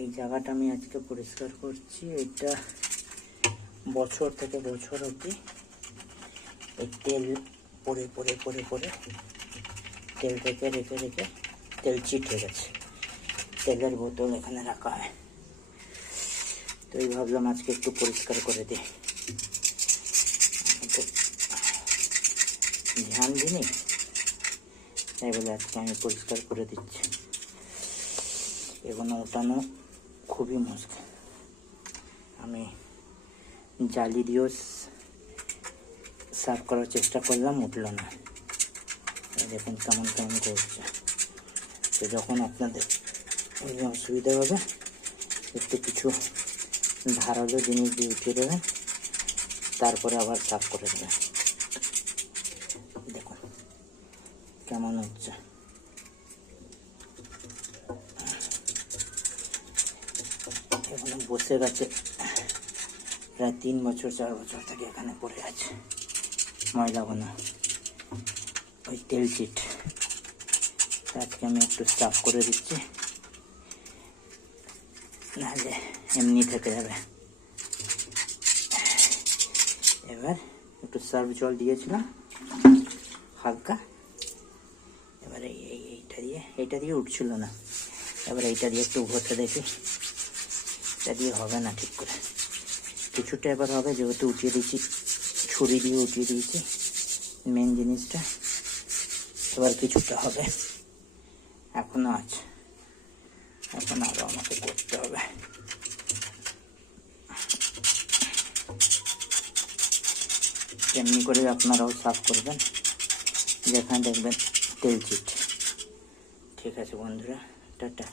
এই জায়গাটা আমি আজকে পরিষ্কার করছি। এটা বছর থেকে বছর অবধি এই তেল পরে পরে পরে পরে তেল থেকে রেখে রেখে তেল চিট হয়ে গেছে। তেলের বোতল এখানে রাখা হয়, তো এই ভাবলাম আজকে একটু পরিষ্কার করে দিই। ধ্যান দিনই, তাই বলে আজকে আমি পরিষ্কার করে দিচ্ছি। এগুলো ওঠানো খুবই মুশকিল। আমি জালি দিয়েও সার্ভ করার চেষ্টা করলাম, উঠল না। দেখুন কেমন কেমন করছে। তো যখন আপনাদের অসুবিধা হবে একটু কিছু ধারালো জিনিস দিয়ে উঠিয়ে দেবেন, তারপরে আবার সাফ করে দেবেন। দেখুন কেমন হচ্ছে। এখানে বসে গেছে প্রায় 3 বছর 4 বছর থেকে এখানে পড়ে আছে ময়লাগুলো, ওই তেল চিট। আজকে আমি একটু সাফ করে দিচ্ছি, নাহলে এমনি থেকে যাবে। এবার একটু সার্ফ জল দিয়েছিলাম হালকা। এবার এইটা দিয়ে উঠছিল না। এবার এইটা দিয়ে একটু ঘষে দেখি, এটা দিয়ে হবে না ঠিক করে। কিছুটা এবার হবে, যেহেতু উঠিয়ে দিয়েছি, ছুরি দিয়ে উঠিয়ে দিয়েছি মেন জিনিসটা। এবার কিছুটা হবে, এখনো আছে, এখন আরও আমাকে করতে হবে। তেমনি করে আপনারাও সাফ করবেন যেখানে দেখবেন তেল চিট। ঠিক আছে বন্ধুরা, টাটা।